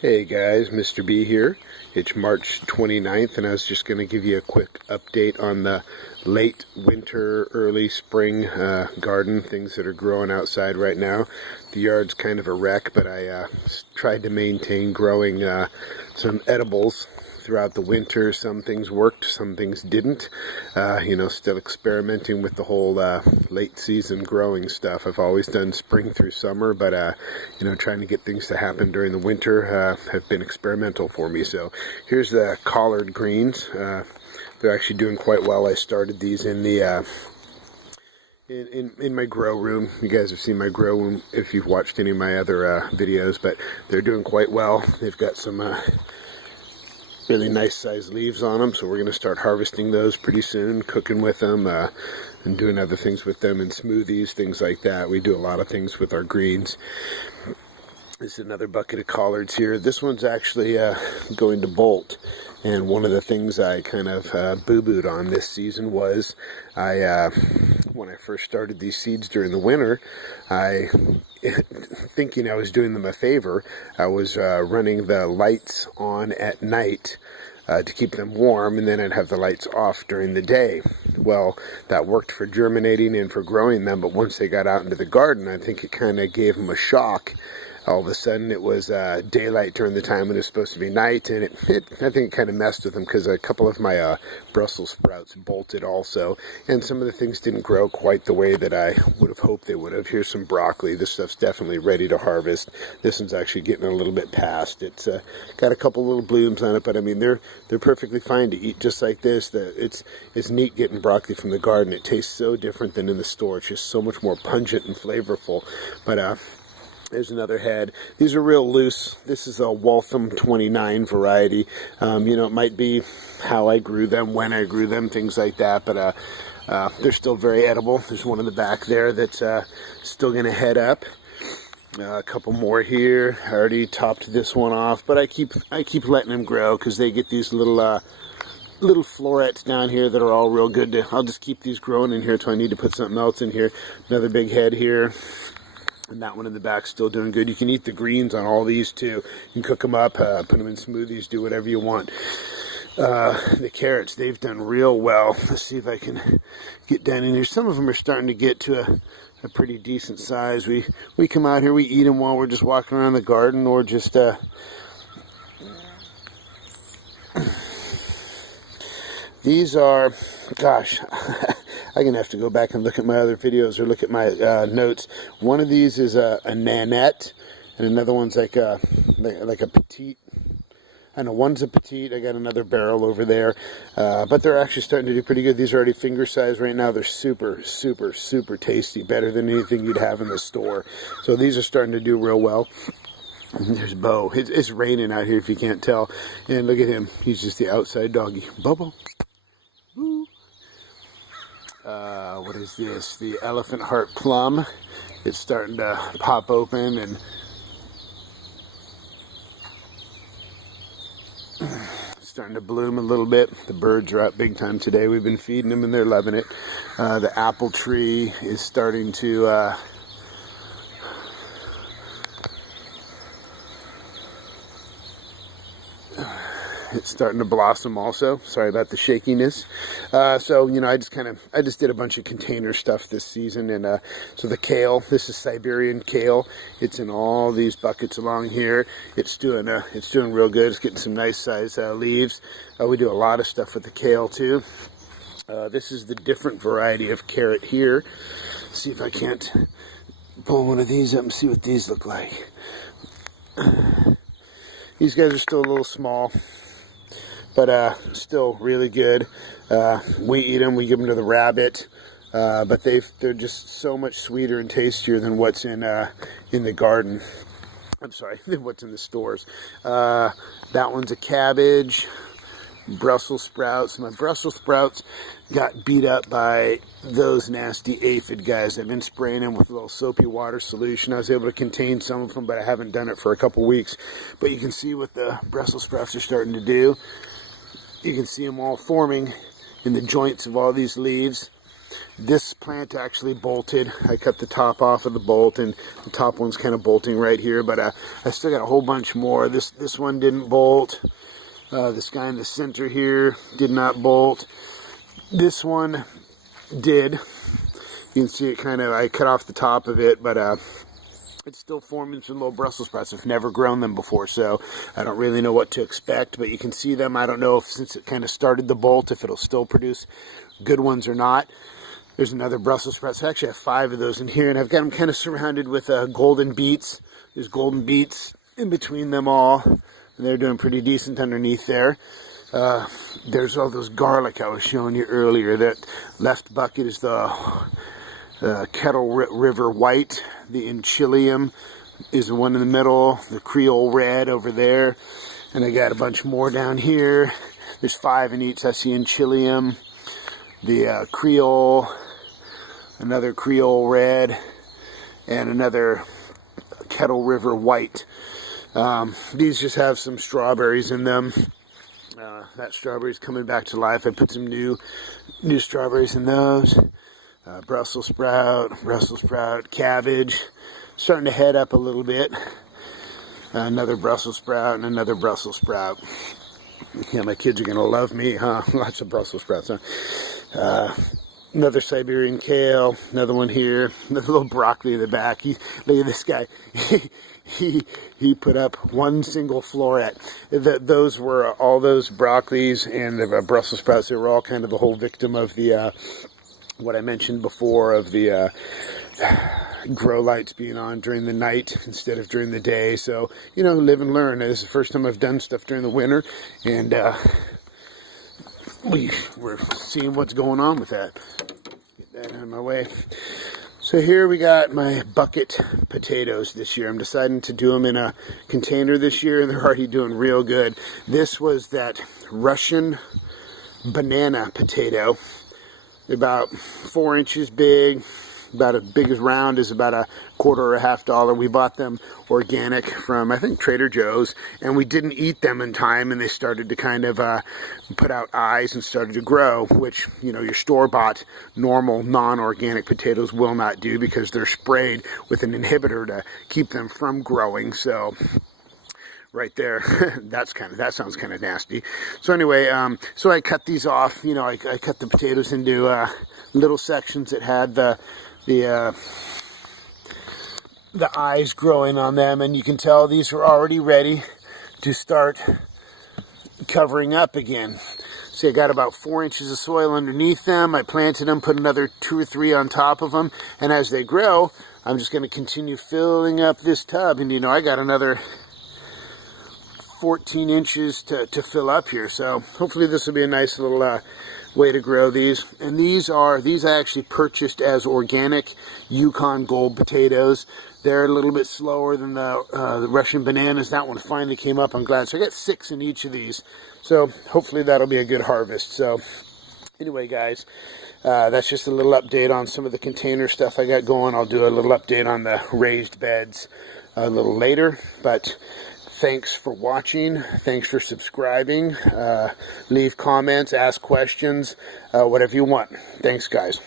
Hey guys, Mr. B here. It's March 29th and I was just going to give you a quick update on the late winter, early spring garden, things that are growing outside right now. The yard's kind of a wreck, but I tried to maintain growing some edibles throughout the winter. Some things worked, some things didn't. Still experimenting with the whole late season growing stuff. I've always done spring through summer, but trying to get things to happen during the winter have been experimental for me. So here's the collard greens. They're actually doing quite well. I started these in the in my grow room. You guys have seen my grow room if you've watched any of my other videos, but they're doing quite well. They've got some really nice sized leaves on them, so we're going to start harvesting those pretty soon, cooking with them and doing other things with them in smoothies, things like that. We do a lot of things with our greens. This is another bucket of collards here. This one's actually going to bolt, and one of the things I kind of boo-booed on this season was when I first started these seeds during the winter, thinking I was doing them a favor, I was running the lights on at night to keep them warm, and then I'd have the lights off during the day. Well, that worked for germinating and for growing them, but once they got out into the garden, I think it kind of gave them a shock. All of a sudden it was daylight during the time when it was supposed to be night, and I think it kind of messed with them because a couple of my Brussels sprouts bolted also, and some of the things didn't grow quite the way that I would have hoped they would have. Here's some broccoli. This stuff's definitely ready to harvest. This one's actually getting a little bit past. It's got a couple little blooms on it, but I mean they're perfectly fine to eat just like this. It's neat getting broccoli from the garden. It tastes so different than in the store. It's just so much more pungent and flavorful. But there's another head. These are real loose. This is a Waltham 29 variety. It might be how I grew them, when I grew them, things like that, but they're still very edible. There's one in the back there that's still going to head up. A couple more here. I already topped this one off, but I keep letting them grow because they get these little florets down here that are all real good. I'll just keep these growing in here till I need to put something else in here. Another big head here. And that one in the back still doing good. You can eat the greens on all these too. You can cook them up, put them in smoothies, do whatever you want. The carrots, they've done real well. Let's see if I can get down in here. Some of them are starting to get to a pretty decent size. We come out here, we eat them while we're just walking around the garden, or just these are, gosh, I'm going to have to go back and look at my other videos or look at my notes. One of these is a nanette, and another one's like a petite. I know one's a petite. I got another barrel over there, but they're actually starting to do pretty good. These are already finger size right now. They're super, super, super tasty, better than anything you'd have in the store. So these are starting to do real well. There's Bo. It's raining out here if you can't tell, and look at him. He's just the outside doggy. Bobo. Woo. What is this? The elephant heart plum. It's starting to pop open and starting to bloom a little bit. The birds are out big time today. We've been feeding them and they're loving it. The apple tree is starting to it's starting to blossom also. Sorry about the shakiness. I just did a bunch of container stuff this season, and so the kale, this is Siberian kale. It's in all these buckets along here. It's doing real good. It's getting some nice size leaves. We do a lot of stuff with the kale too. This is the different variety of carrot here. Let's see if I can't pull one of these up and see what these look like. These guys are still a little small, but still really good. We eat them, we give them to the rabbit, but they're just so much sweeter and tastier than what's in the garden. I'm sorry, than what's in the stores. That one's a cabbage. Brussels sprouts. My Brussels sprouts got beat up by those nasty aphid guys. I've been spraying them with a little soapy water solution. I was able to contain some of them, but I haven't done it for a couple weeks. But you can see what the Brussels sprouts are starting to do. You can see them all forming in the joints of all these leaves. This plant actually bolted. I cut the top off of the bolt, and the top one's kind of bolting right here, but I still got a whole bunch more. This one didn't bolt. This guy in the center here did not bolt. This one did. You can see it kind of, I cut off the top of it, but it's still forming some little Brussels sprouts. I've never grown them before, so I don't really know what to expect, but you can see them. I don't know if, since it kind of started the bolt, if it'll still produce good ones or not. There's another Brussels sprout. So I actually have 5 of those in here, and I've got them kind of surrounded with golden beets. There's golden beets in between them all, and they're doing pretty decent underneath there. There's all those garlic I was showing you earlier. That left bucket is the Kettle River White. The Enchilium is the one in the middle. The Creole Red over there. And I got a bunch more down here. There's 5 in each. That's the Enchilium. The Creole, another Creole Red, and another Kettle River White. These just have some strawberries in them. That strawberry's coming back to life. I put some new strawberries in those. Brussels sprout, cabbage. Starting to head up a little bit. Another Brussels sprout and another Brussels sprout. Yeah, my kids are going to love me, huh? Lots of Brussels sprouts, huh? Another Siberian kale, another one here, another little broccoli in the back. Look at this guy. He put up one single floret. Those were all those broccolis and the Brussels sprouts. They were all kind of the whole victim of the what I mentioned before of the grow lights being on during the night instead of during the day. So, you know, live and learn. This is the first time I've done stuff during the winter, and we're seeing what's going on with that. Get that out of my way. So here we got my bucket potatoes this year. I'm deciding to do them in a container this year, and they're already doing real good. This was that Russian banana potato. They're about 4 inches big, about as big as round as about $1 or $1/2. We bought them organic from, I think, Trader Joe's, and we didn't eat them in time, and they started to kind of put out eyes and started to grow, which, you know, your store-bought normal non-organic potatoes will not do because they're sprayed with an inhibitor to keep them from growing. So right there, that sounds kind of nasty. So anyway, so I cut these off. You know, I cut the potatoes into little sections that had the eyes growing on them, and you can tell these are already ready to start covering up again. See, I got about 4 inches of soil underneath them. I planted them, put another 2 or 3 on top of them, and as they grow, I'm just going to continue filling up this tub. And you know, I got another 14 inches to fill up here, so hopefully this will be a nice little way to grow these. And these I actually purchased as organic Yukon Gold potatoes. They're a little bit slower than the Russian bananas. That one finally came up, I'm glad. So I got 6 in each of these, so hopefully that'll be a good harvest. So anyway, guys, that's just a little update on some of the container stuff I got going. I'll do a little update on the raised beds a little later, but thanks for watching. Thanks for subscribing. Leave comments, ask questions, whatever you want. Thanks, guys.